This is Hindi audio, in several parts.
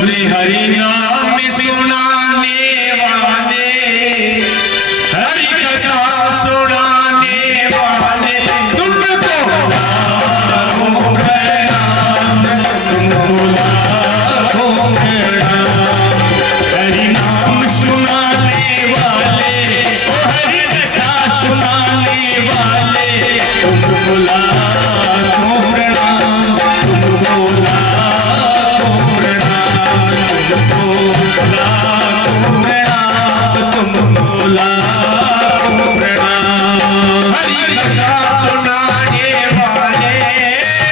श्री हरि नाम सुनाने वाले, हरि कथा सुनाने वाले, तुमको लाखों प्रणाम, तुमको लाखों प्रणाम। हरि नाम सुनाने वाले, हरि कथा सुनाने वाले, तुमको लाखों प्रणाम, तुमको लाखों प्रणाम, तुमको लाखों प्रणाम, तुमको लाखों प्रणाम। हरि कथा सुनाने वाले,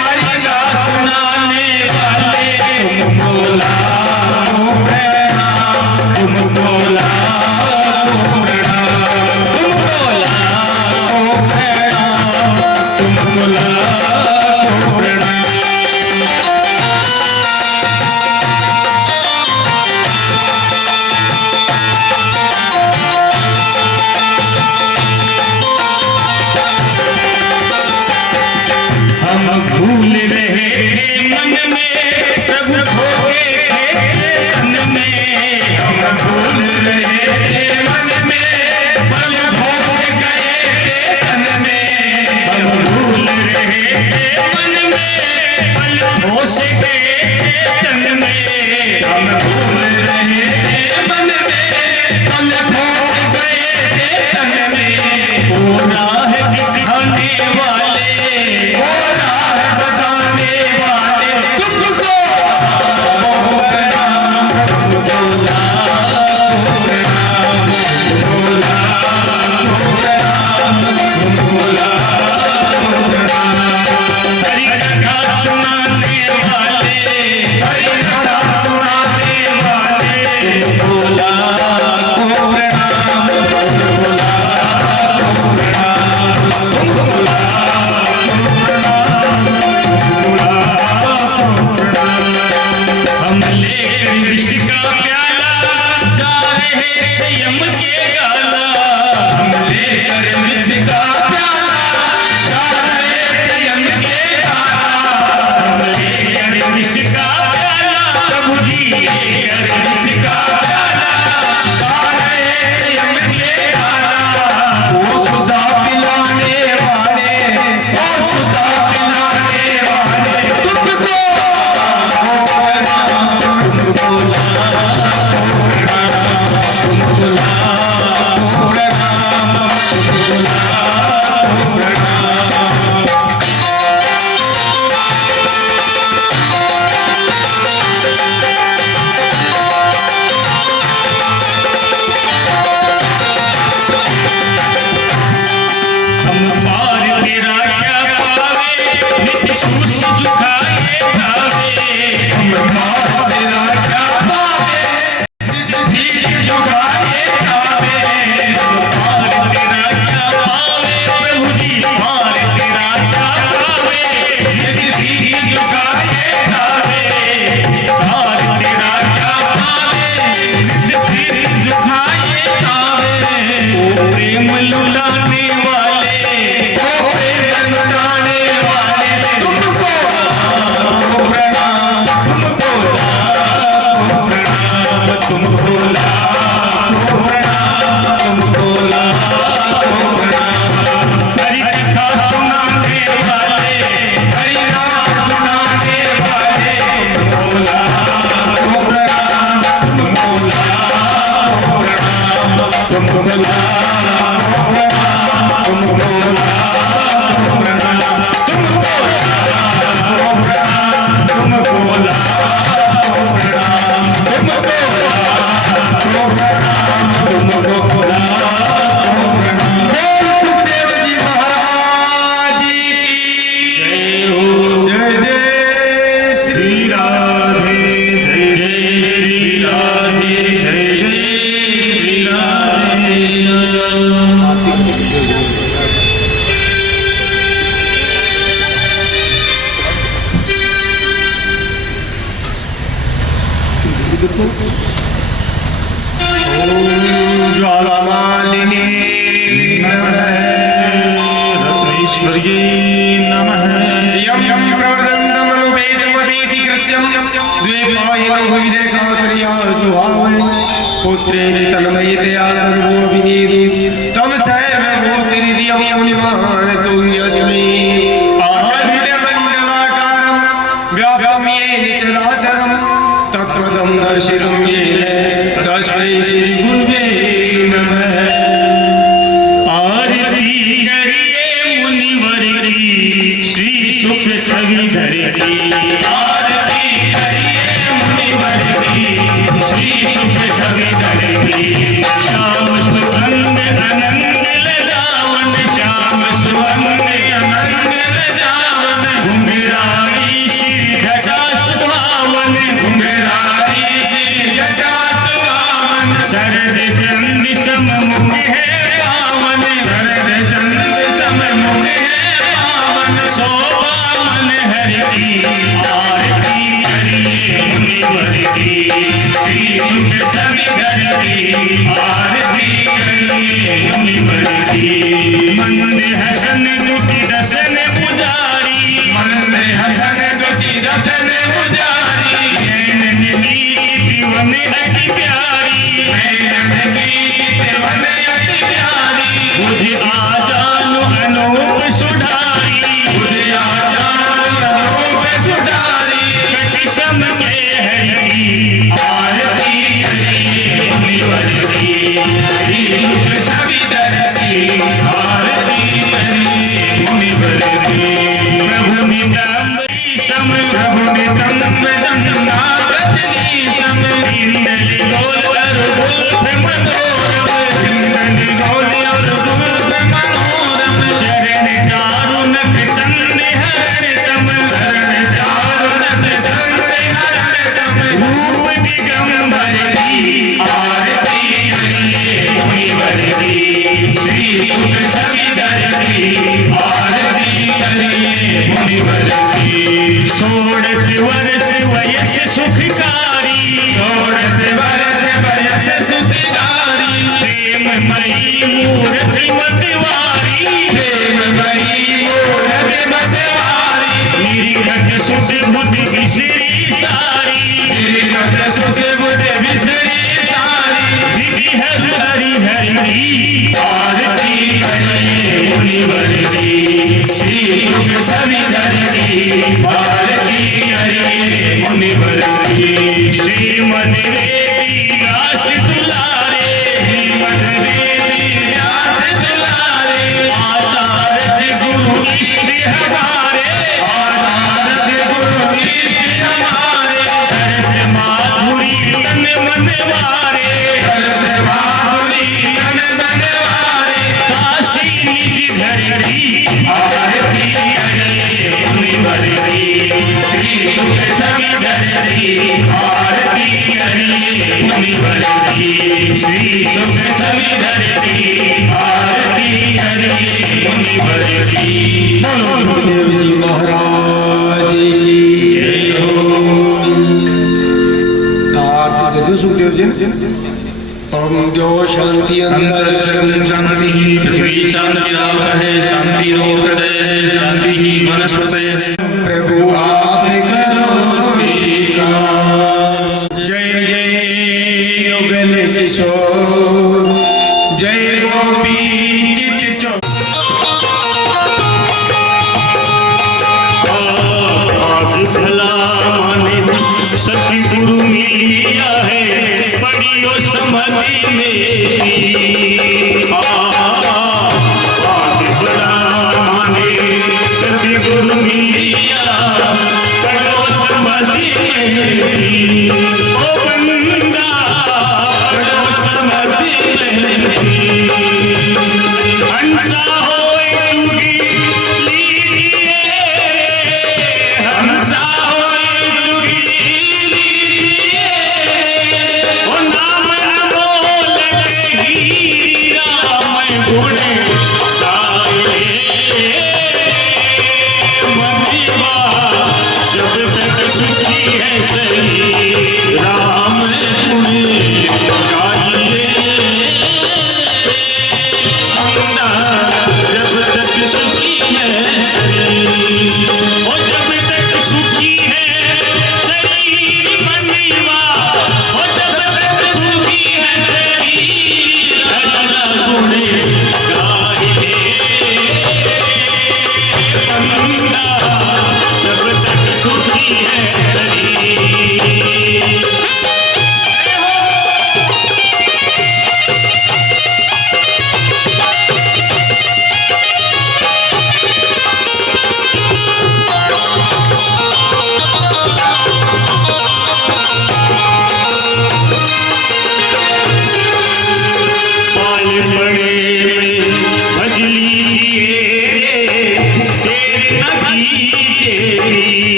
हरि कथा सुनाने वाले, तुमको लाखों प्रणाम, तुमको लाखों प्रणाम, तुमको लाखों प्रणाम, तुमको लाखों प्रणाम। हम भूल रहे थे मन में, प्रभु खो गए थे तन में। हम भूल रहे थे मन में, प्रभु खो गए थे तन में। हम भूल रहे थे मन में, प्रभु खो गए थे तन में। हम भूल रहे थे मन में, प्रभु खो गए थे तन में। वो राह दिखाने वाले, वो राह बताने वाले, तुमको लाखों प्रणाम, तुमको लाखों प्रणाम, तुमको लाखों प्रणाम, तुमको लाखों प्रणाम। हरि कथा सुनाने वाले, हरि कथा सुनाने वाले, तुमको लाखों प्रणाम, तुमको लाखों प्रणाम, तुमको लाखों प्रणाम, तुमको लाखों प्रणाम। हम लेकर विष का प्याला जा रहे थे यम के गाला। हम लेकर विष का प्याला जा रहे थे यम के गाला। हम लेकर विष का प्याला, प्रभु जी लेकर विष का प्याला जा रहे थे यम के गाला। वो सुधा पिलाने वाले, वो सुधा पिलाने वाले, तुमको लाखों प्रणाम, तुमको लाखों प्रणाम, तुमको लाखों प्रणाम, तुमको लाखों प्रणाम। हम पार तेरा क्या पावे, नित्य शीश झुकाए गावे। हम पार तेरा क्या पावे, नित्य शीश झुकाए गावे। हम पार तेरा क्या पावे, प्रभु जी पार तेरा क्या पावे, नित्य शीश झुकाए गावे। पार तेरा क्या पावे, नित्य शीश झुकाए गावे। ओ प्रेम लुटाने वाले, ओ प्रेम लुटाने वाले, तुमको लाखों प्रणाम, तुमको लाखों प्रणाम, तुमको लाखों प्रणाम, तुमको लाखों प्रणाम। हरि कथा सुनाने वाले, हरि नाम सुनाने वाले, तुमको लाखों प्रणाम, तुमको लाखों प्रणाम, तुमको लाखों प्रणाम, तुमको लाखों प्रणाम, तुमको लाखों प्रणाम, तुमको लाखों प्रणाम, तुमको लाखों प्रणाम, तुमको लाखों प्रणाम। बोल सुखदेव जी महाराज की जय हो। जय जय श्री राधे, जय जय श्री राधे, जय जय श्री राधे श्याम। ओम ज्वालामालिनी नमः, रत्नेश्वर्यै नमः। यं यं प्रवदन्तं वेदमवेदि कृत्यं द्वैपायनो विवेक पुत्रेण तन्मयतया सर्वोऽभिनीति तम सर्वभूतहृदयं मुनिमानतोऽस्मि अखण्डमण्डलाकारं व्याप्तं येन चराचरं तत्पदं दर्शितं येन तस्मै श्रीगुरुवे नमः। आरती करिए मुनिवर की श्री सुख छवि धर की आरती करिए मुनिवर की श्री सुख छवि धर की श्याम सुगंध अनंग लजावन श्याम सुगंध अनंग लजावन घुंघराई श्री घटा सुहावन घुंघराई श्री घटा सुहावन शरद चंद सम मुख है पावन शरद चंद सम मुख है पावन शोभा मन हर की आरती करिए मुनिवर की श्री सुख छवि धर की आरती करिए मुनिवर की मंद हसन दुति दसन पुजारी मंद हसन दुति दसन पुजारी नैन की वन अति प्यारी नैन की वन अति प्यारी मुझे आ जानो अनूप सुधारी मुझे आ जानो अनूप सुधारी कसम के है की आरती करिए मुनिवर की श्री सुख छवि धर की आरती करिए मुनिवर की प्रभु नितंब सम प्रभु नितंब जगन्नाथ सम इंद्र गोल और गुल्फ मनोरम इंद्र गोल और गुल्फ मनोरम चरण चारु नख चंद हरणतम चरण चारु नख चंद हरणतम रूप दिगंबर की आरती करिए मुनिवर की श्री सुख छवि धर की आरती करिए मुनिवर की षोडश वर्ष वयस सुखकारी षोडश वर्ष वयस सुखकारी प्रेममयी मूर्ति मतवारी प्रेममयी मूर्ति मतवारी निर्गत सुख बुद्धि विसरी सारी निर्गत सुख बुद्धि विसरी सारी विधि हरि हरि हरि आरती करिए मुनिवर की श्री सुख छवि धर की आरती करिए मुनिवर की श्रीमद देवी दास दुलारे श्रीमद देवी दास दुलारे आचार्य गुरु इष्ट हमारे आचार्य गुरु इष्ट हमारे सरस माधुरी तन मनवारे सरस माधुरी तन मनवारे काशी निज घर की आरती करिए मुनिवर की श्री सुख छवि धर की आरती करिए मुनिवर की श्री सुख छवि धर की आरती करिए मुनिवर की बोलो सुखदेव जी महाराज की जय हो। आरती दे दो सुखदेव जी। ओम जो शांति अंदर शांति पृथ्वी शांति है शांति हृदय है शांति ही वनस्पति है प्रभु आप करो स्वीकार। जय जय युगल किशोर जय गोपी चित चोर। आग भला माने सखी गुरु मिलिया है बड़ियो समधि में सी आग भला माने सखी गुरु मिलिया बड़ो समधि में सी ओ बंदा बड़ो समधि में सी हंसा होए चुगी लीजिए हंसा होए चुगी लीजिए ओ नाम अमोल हीरी राम गुण गाए मनीवा जब तक सुखी है सही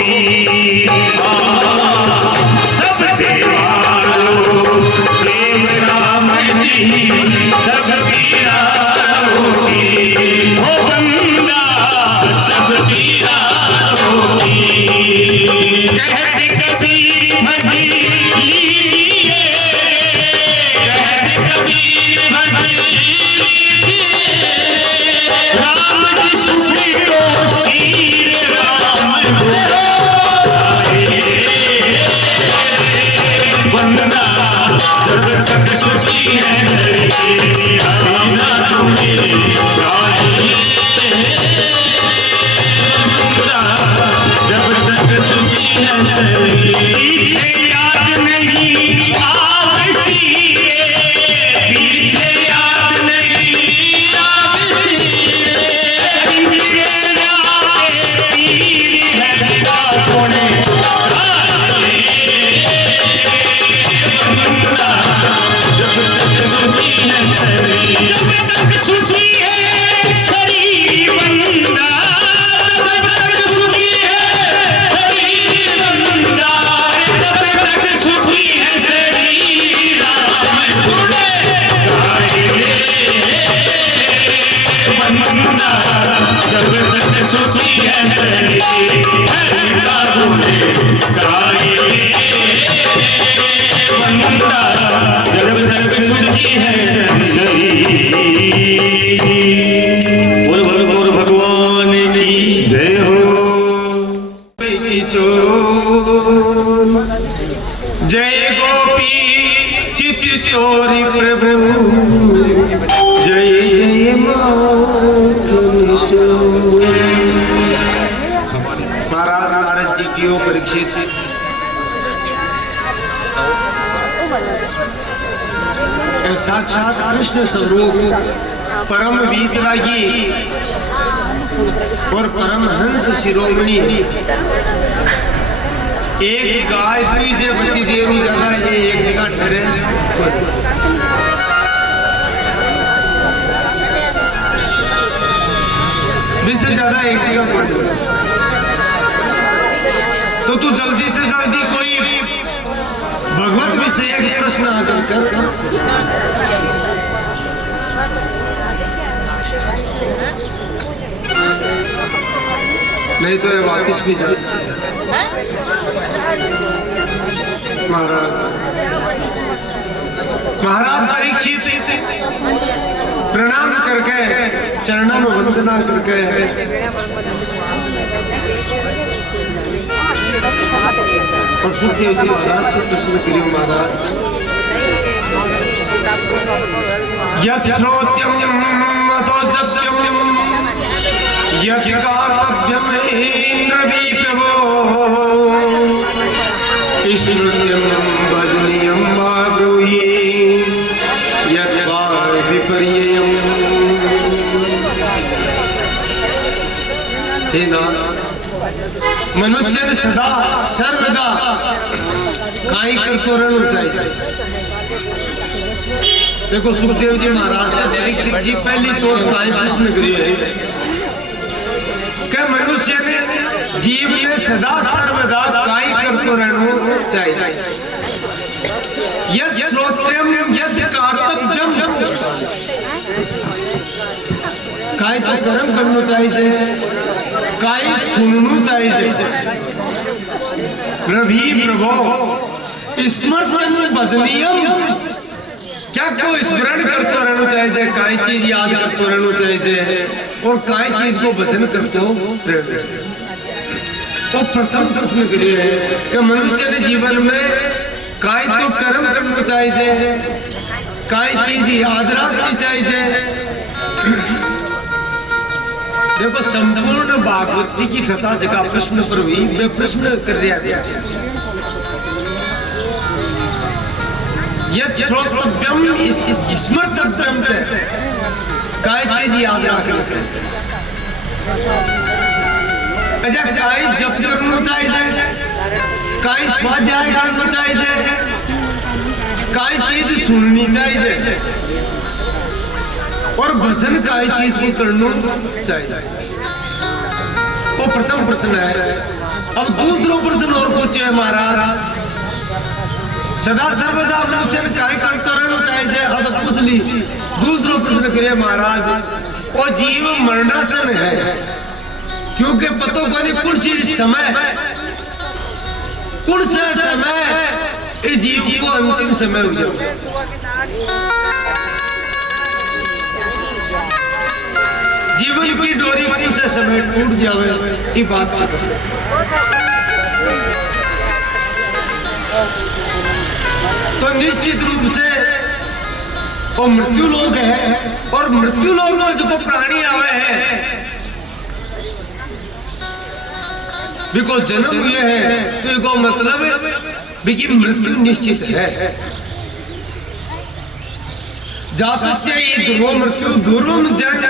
की सब देवारो प्रेम राम जी सब पीरारो की हो बंदा सब पीरारो की कहते कबीर भजी लीजिए कहते कबीर भजी राम जी सुखी को शीर राम बंदा जब तक सुखी है शरीर आना तुम्हें जब तक सुखी है शरीर पीछे याद नहीं आवसी पीछे याद नहीं आवसी जय गोपी चित चोरी प्रभु जय जय माखन चोर। महाराज नारद जी की ओर परीक्षित साक्षात कृष्ण स्वरूप परम वीतरागी और परमहंस शिरोमणि एक गाय हुई जे बती देवी ज्यादा ये एक जगह ठहरे से ज्यादा एक जगह पड़े तो तू जल्दी से जल्दी कोई भगवत विषय एक प्रश्न आकर कर नहीं तो ये वापिस भी जा सकते। महाराज परीक्षित प्रणाम करके चरणों में वंदना करके और सुखदेव जी महाराज से प्रश्न करियो महाराज यत् श्रोत्यम मदोजत्यम यत् कार्तव्यम इंद्रवी प्रभो स्मृत्यम भजनीयम वा ब्रूहि यत् वा विपर्ययम्। हे नाथ मनुष्य ने सदा सर्वदा काई करतो रहना चाहिए। देखो सुखदेव जी महाराज से परीक्षित जी पहली चोट काई प्रश्न करिए कि मनुष्य ने जीव ने सदा सर्वदा काई करतो रहना चाहिए। यद श्रोत्रम यद कर्तव्यम काई तो कर्म करना चाहिए काई सुनना चाहिए। रवि प्रभो स्मृत्यम भजनीयम क्या को स्मरण करते रहना चाहिए काई चीज याद करते रहना चाहिए और काई चीज को भजन करते रहना चाहिए। तो प्रथम प्रश्न करिए कि मनुष्य के जीवन में काई तो कर्म करना चाहिए काई चीज याद रखनी चाहिए। देखो संपूर्ण भागवत जी की कथा जगह प्रश्न पर हुई वे प्रश्न कर रहा था यद श्रोतव्यम स्मर्तव्यम काय चीज याद रखना चाहिए। अच्छा काय जप करना चाहिए काय स्वाध्याय करना चाहिए काय चीज सुननी चाहिए और भजन काय चीज को करना चाहिए। वो प्रथम प्रश्न है। अब दूसरो प्रश्न और पूछे महाराज, सदा सर्वदा मनुष्य ने काय करते रहना चाहिए। अब तो पूछ ली। दूसरो प्रश्न करे महाराज, वो जीव मरणासन है, क्योंकि पतो को नहीं कौन सी समय, कौन सा समय इस जीव को अंतिम समय हो जाए। जीवन की डोरी कौन से समय टूट जावे, ये बात तो निश्चित रूप से वो मृत्यु लोक है। और मृत्यु लोक में जो प्राणी आवे हैं बिको जन्म हुए हैं, तो इको मतलब बिकी मृत्यु निश्चित है। जातस्य ध्रुवो मृत्यु ध्रुवम जन्म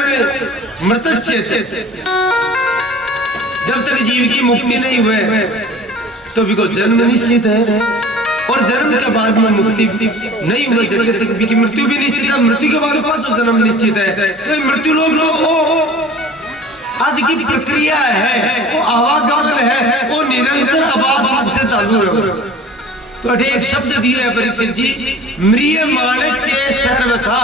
मृतस्य। जब तक जीव की मुक्ति नहीं हुए तो बिको जन्म निश्चित है, और जन्म के बाद में मुक्ति नहीं हुए जब तक की मृत्यु भी निश्चित है। मृत्यु के बाद पांचों जन्म निश्चित है। तो मृत्यु लोग आज की प्रक्रिया है, वो आवागमन है, वो निरंतर अबाध रूप से चालू है। तो एक शब्द दिए है परीक्षित जी, म्रियमाणस्य सर्वथा,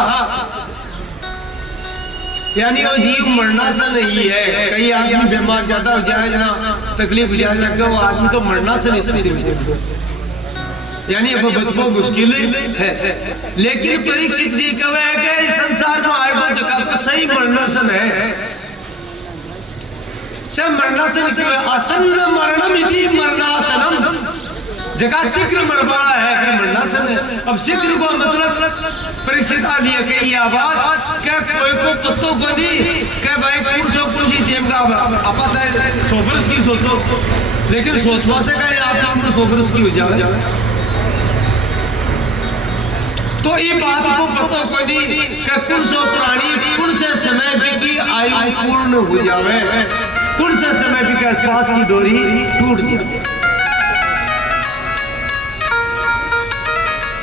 यानी वो जीव मरना सा नहीं है। कई आदमी बीमार ज्यादा हो जाए ना, तकलीफ हो जाए ना, वो आदमी तो मरना सा नहीं, यानी अब बचपन मुश्किल है। लेकिन परीक्षित जी कहे कि संसार में आएगा जगह तो सही मरणासन है। सब मरणासन क्यों है? आसन्न मरणम इति मरणासनम, जगह शीघ्र मरवाड़ा है, मरणासन है। अब शीघ्र को मतलब परीक्षित आ लिया कि ये बात क्या कोई को पत्तों को नहीं क्या भाई कुर्सी टेम का आपा चाहे 100 वर्ष की सोचो, लेकिन सोचवा से कहे आप 100 वर्ष की हो जाए। तो ये बात को पता को नहीं कि कौन सा प्राणी कौन से समय भी की आयु पूर्ण हो जावे, कौन से समय भी के श्वास की डोरी टूट जाए।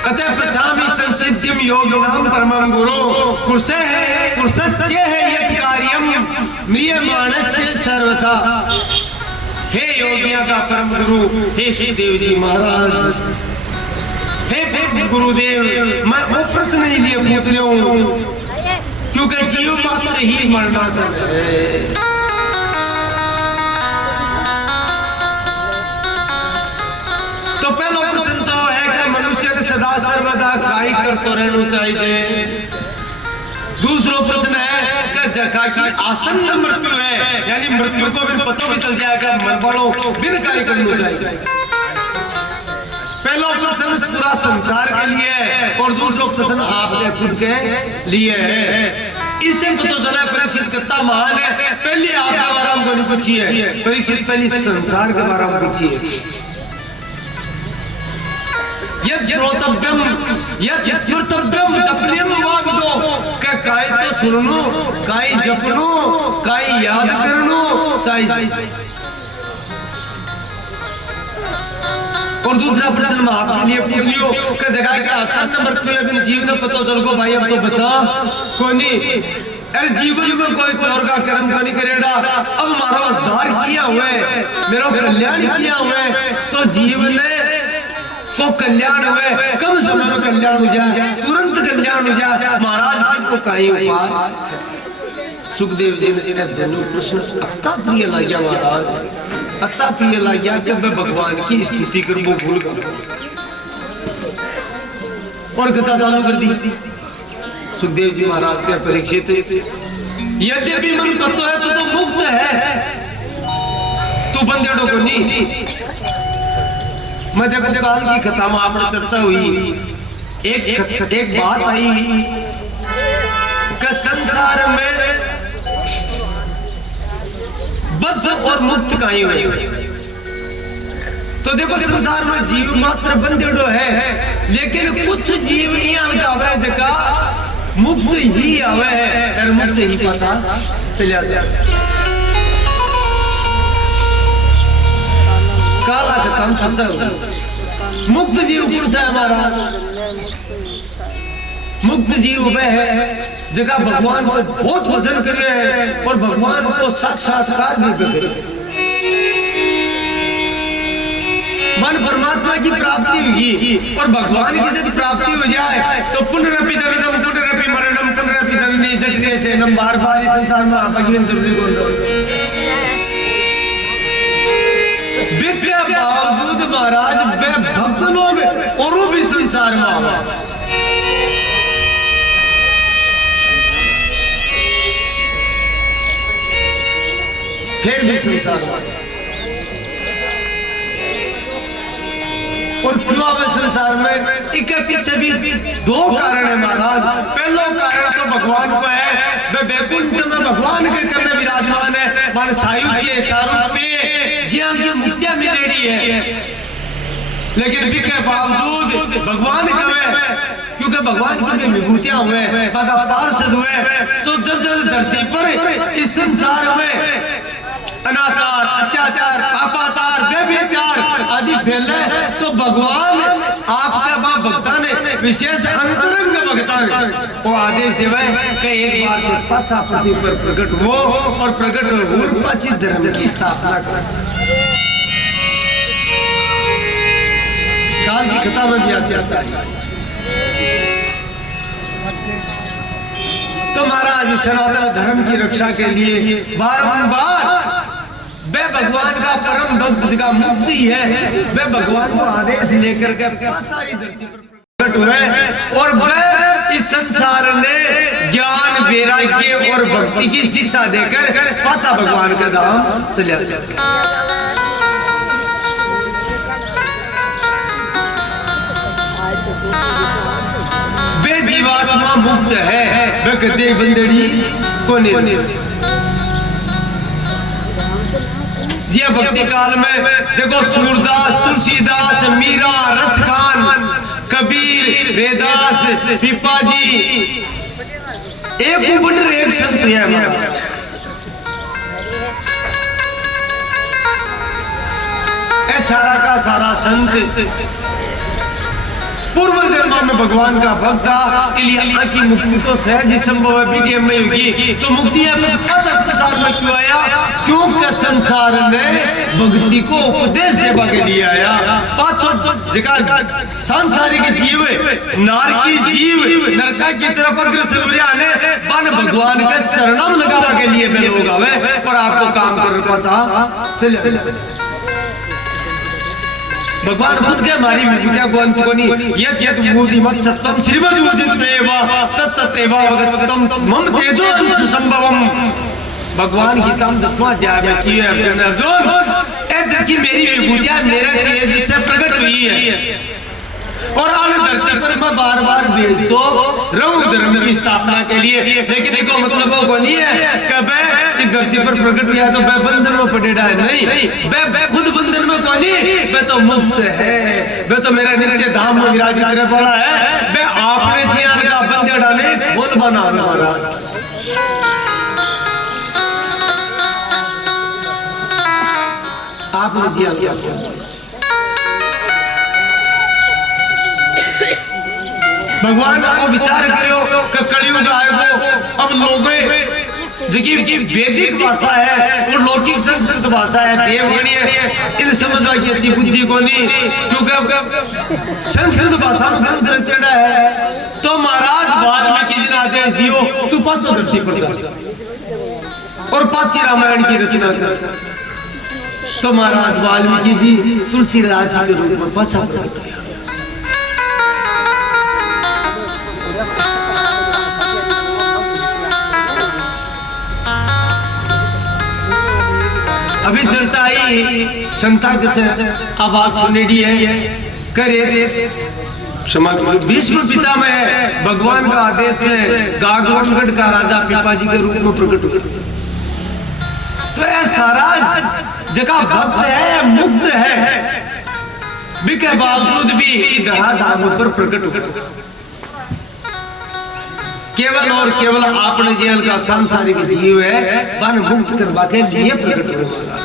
कतः प्रचामि संसिद्धिम योगिनाम परमं गुरु, कुर्सस्य है यत् कार्यम म्रियमाणस्य सर्वथा। हे योगियों का परम गुरु, हे सुखदेव जी महाराज, हे गुरुदेव, मैं वो प्रश्न ही लिए पूछ रहा हूँ क्योंकि जीव मात्र ही मरणासन है। तो पहला प्रश्न तो है कि मनुष्य ने सदा सर्वदा काय करते रहना चाहिए। दूसरा प्रश्न है कि जगह की आसन्न मृत्यु है, यानी मृत्यु को भी पता भी चल जाएगा, मरवाड़ो बिन काय करना चाहिए। पहला प्रश्न पूरा संसार के लिए है, और दूसरा प्रश्न आपने खुद के लिए है। इससे तो चला परीक्षित कितना महान है। पहले आपके बारे में कोई पूछिए, परीक्षित पहले संसार के बारे में पूछिए। यद श्रोतव्यम यद स्मृतव्यम जपनियम वाविदो, क्या काय तो सुननो, काय जपनो, काय याद करनो चाहिए। और दूसरा प्रश्न मैं आपके लिए पूछ लियो कि जगह का आसन मृत्यु है, जीव ने पता चल गो भाई अब तो बचा कोई नहीं। अरे जीवन में कोई चोर का कर्म का नहीं करेगा, अब हमारा उद्धार किया हुए, मेरा कल्याण किया हुए, तो जीव ने को कल्याण हुए, कम समय में कल्याण हो जाए, तुरंत कल्याण हो जाए। महाराज को कहीं उपाय सुखदेव जी ने दोनों प्रश्न अत्ता प्रिय लगा महाराज, अत्ता प्रिय लगा कि मैं भगवान की स्तुति कर वो भूल गया और कथा चालू कर दी। सुखदेव जी महाराज के परीक्षित, यद्यपि मन पत्तो है तो मुक्त है, तू बंदेड़ों को नहीं। मैं देखो काल की कथा में आपने चर्चा हुई, एक बात आई कि संसार में बद्ध और मुक्त कहीं हुए। तो देखो संसार में जीव मात्र बंदेड़ो है, लेकिन कुछ जीव यहाँ जगह मुक्त ही आवे है, मुक्त ही पता चलिया काला खत्म खत्म। मुक्त जीव कौन सा है हमारा? मुक्त जीव वह है जगह भगवान को बहुत भजन कर रहे हैं और भगवान को साक्षात्कार भी कर रहे हैं। परमात्मा की प्राप्ति होगी और भगवान की जब प्राप्ति हो जाए तो पुनरपि जन्म पुनरपि मरणम पुनरपि जननी जठरे से नम बार बार इस संसार में भगवान जरूरी बोल रहे के बावजूद महाराज वे भक्त लोग और भी संसार में आवा फिर भी संसार में और क्यों आवे संसार में इसके पीछे भी दो कारण है महाराज। पहला कारण तो भगवान को है, वे वैकुंठ में भगवान के करने विराजमान है, मान सायुज्य सारूप में जिया की मुक्तियां मिलेगी है, लेकिन के बावजूद भगवान कहे क्योंकि भगवान की विभूतियां हुए पार्षद हुए तो जब जब धरती पर इस संसार में अनाचार अत्याचार पापाचार व्यभिचार आदि फैले तो भगवान आपका बाप भक्ता ने विशेष अंतरंग भक्ता ने वो आदेश देवे कि एक बार के पाछा पृथ्वी पर प्रकट हो और प्रकट हो पाची धर्म की स्थापना कर। काल की कथा में भी अत्याचार तो महाराज सनातन धर्म की रक्षा के लिए बारंबार वे भगवान का परम भक्त का मुक्ति है, वे भगवान को आदेश लेकर के सारी धरती पर प्रकट हुए और वे इस संसार ने ज्ञान वैराग्य और भक्ति की शिक्षा देकर पाछा भगवान का धाम चले जाते। वे जीवात्मा मुक्त है, वे कदे बंदड़ी को नहीं। जी भक्ति काल में देखो सूरदास तुलसीदास मीरा रसखान कबीर रेदास पिपाजी एक ऊपर एक संत है। सारा का सारा संत पूर्व जन्म में भगवान का भक्त था, इलिया की मुक्ति तो सहज ही संभव है, बीटीएम में होगी तो मुक्ति संसार में क्यों आया? क्योंकि संसार ने भक्ति को उपदेश देवा के लिए आया। सांसारिक जीव नार की जीव नरका की तरफ अग्रसर हो जाने बन भगवान के चरणों में लगावा के लिए वे लोग आवे और आपको काम कर पाचा चले। भगवान खुद के हमारी विद्या को अंत को नहीं यत यत मूर्ति मत सत्यम श्रीमद् उदितमेवा तत्ततेवा भगवतम मम तेजो अंश संभवम। भगवान गीता में 10वां अध्याय में की है अर्जुन ए देखिए मेरी विभूतियां मेरे तेज से प्रकट हुई है और आने धरती पर मैं बार बार भेज तो रहूं धर्म की स्थापना के लिए, लेकिन देखो मतलब वो नहीं है कब इस धरती पर प्रकट हुआ तो मैं बंधन में पड़ेगा है, नहीं मैं खुद बंधन में कौन नहीं, मैं तो मुक्त है, मैं तो मेरा नित्य धाम में विराजित करने पड़ा है। मैं आपने जियान का बंधन डाले बोल बना महाराज। आपने जियान क्या भगवान को विचार करो कि कलयुग आएगो अब लोग जबकि वैदिक भाषा है और लौकिक संस्कृत भाषा है देवगणी है, इन समझवा की इतनी बुद्धि को नहीं क्योंकि संस्कृत भाषा में ग्रंथ रचना है। तो महाराज वाल्मीकि जी ने आदेश दियो तू पांचों धरती पर जा और पांची रामायण की रचना कर। तो महाराज वाल्मीकि जी तुलसीदास जी के रूप में पांचा किया। अभी चर्चा आई संता से आवाज सुनेडी है करे क्षमा भीष्म पिता में भगवान का आदेश से गागवनगढ़ का राजा पिपाजी के रूप में प्रकट हुआ। तो यह सारा जगह भक्त है मुक्त है बिके बावजूद भी इधर धाम पर प्रकट हुआ। केवल और केवल आपने जीवन का सांसारिक जीव है वन मुक्त करवा के लिए प्रकट हुए,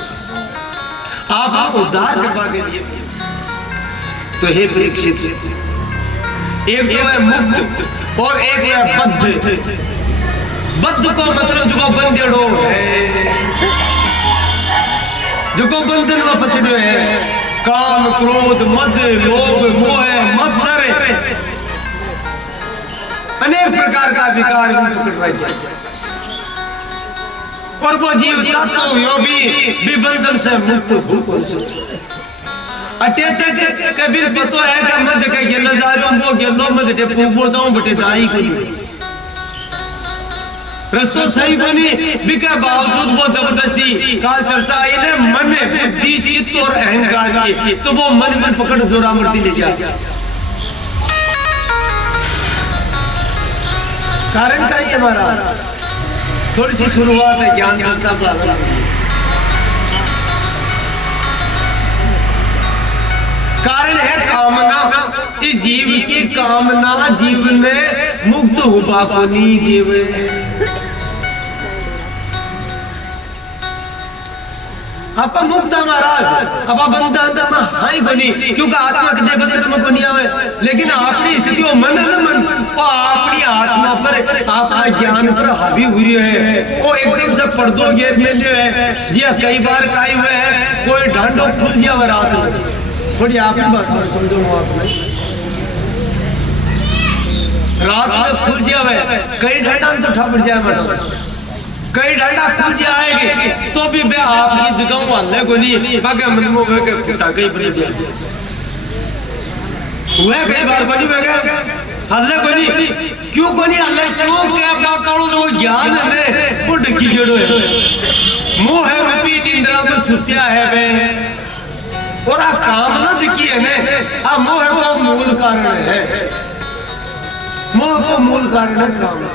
आप उद्धार करवा के लिए। तो हे परीक्षित एक तो है मुक्त और एक है बद्ध। बद्ध को मतलब जो बंधेड़ो है जो बंधन में फंसड़ो है काम क्रोध मद लोभ मोह मत्सर अनेक प्रकार का विकार भी पकड़ रहा है और वो जीव चाहता हो भी बंधन से मुक्त हो अटे तक कबीर पतो है कि मज के गेल जा रहा हूं वो गेलो मज टे पूबो जाऊं बटे जाई कोई रस्तो सही बनी बिके बावजूद वो जबरदस्ती काल चर्चा आई ने मन बुद्धि चित्त और अहंकार की तो वो मन में पकड़ जोरा मूर्ति ले गया कारण क्या है हमारा थोड़ी सी शुरुआत है ज्ञान चर्चा प्रारंभ कारण है कामना इस जीव की कामना जीव ने मुक्त होबा को नहीं देवे आप मुक्त महाराज अब बंधन में हाई बनी क्योंकि आत्मा के बंधन में को नहीं आवे लेकिन अपनी स्थिति वो मन है ना मन वो अपनी आत्मा पर आपका ज्ञान पर हावी हुई है वो एकदम से पर्दों घेर में लियो है जी कई बार काई हुए है कोई ढांडो खुल जिया हुआ रात में थोड़ी आपकी भाषा में समझो आपने रात में खुल जिया हुआ कई ढांडा तो ठा पड़ जाए मतलब कई ढांडा खुल जाएगी तो भी बे आपकी जगह वाले को नहीं बाकी मन में वे के फटा कई बनी दिया हुए कई बार बनी वे के हल्ले को नहीं क्यों को नहीं हल्ले क्यों क्या बा कालो जो ज्ञान है वो डकी जेड़ो है मोह है रूपी निंद्रा में सुत्या है बे और आ कामना जकी है ने आ मोह का मूल कारण है मोह का मूल कारण है कामना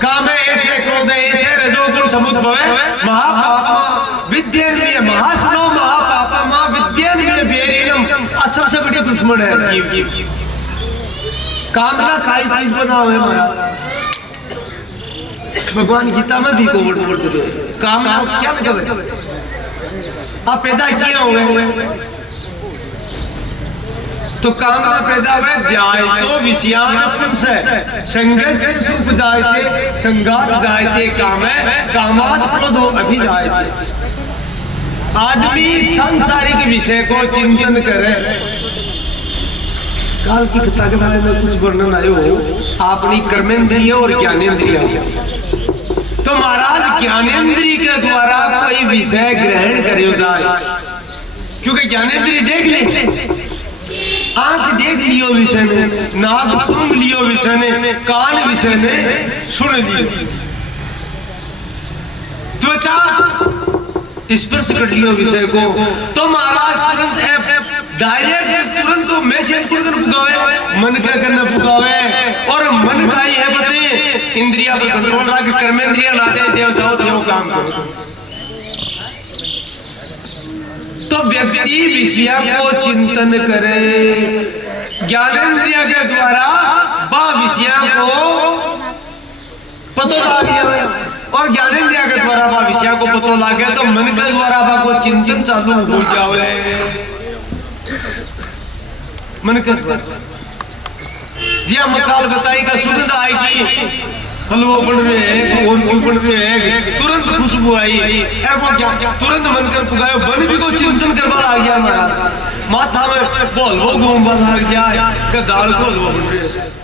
काम है ऐसे क्रोध है ऐसे रजोगुण समुद्भव है महापाप विद्यन में महासनो महापापा महा विद्यन में बेरिणम सबसे बड़ी दुश्मन है जीव की कामना काई चीज बनाओ है हमारा भगवान गीता में भी को बोलते हैं कामना क्या मतलब है आप पैदा किया हुए तो कामना पैदा हुए जाए तो विषयान पुंस संगस्ते सुख जायते संगात जायते कामात क्रोधो अभी जायते आदमी सांसारिक विषय को चिंतन करे काल की कथा के बारे में कुछ वर्णन आयो अपनी कर्मेंद्रिय और ज्ञानेंद्रिय तो महाराज ज्ञानेंद्रिय के द्वारा कोई विषय ग्रहण करियो जाए क्योंकि ज्ञानेंद्रिय देख ले आंख देख लियो विषय ने नाक सुन लियो विषय ने कान विषय ने सुन लियो त्वचा स्पर्श कर लियो विषय को तो महाराज तुरंत डायरेक्ट तुरंत तो मैसेज कर पुकावे मन क्या करना पुकावे और मन का ही है बचे इंद्रिया पर कंट्रोल रख कर्मेंद्रिया ना दे देव जाओ देव काम करो तो व्यक्ति विषय को चिंतन करे ज्ञानेंद्रिय के द्वारा बा विषय को पतो लाग जाए और ज्ञानेंद्रिय के द्वारा बा विषय को पतो लागे तो मन के द्वारा बा को चिंतन चालू हो जावे मन के द्वारा जी हम काल बताई का सुगंध आएगी हलवा बन रहे हैं कौन क्यों बन रहे हैं तुरंत खुशबू आई यार वो क्या तुरंत मन कर पुकायो बन भी को चिंतन करवा आ गया महाराज माथा में बोल वो घूमवा लग जाए दाल को हलवा बन रहे हैं